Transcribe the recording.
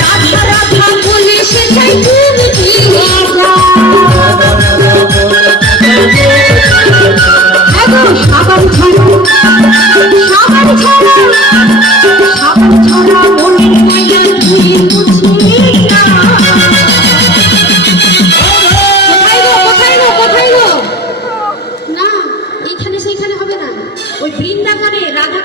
রাধা রাধা বলে সে চাই তুমি কি সাগর ছাড়া সাগর ছাড়া সাগর ছাড়া মনের মায়া তুই বুঝবি না। কোথায় গো না, এইখানে সেইখানে হবে না, ওই বৃন্দাবনে রাধা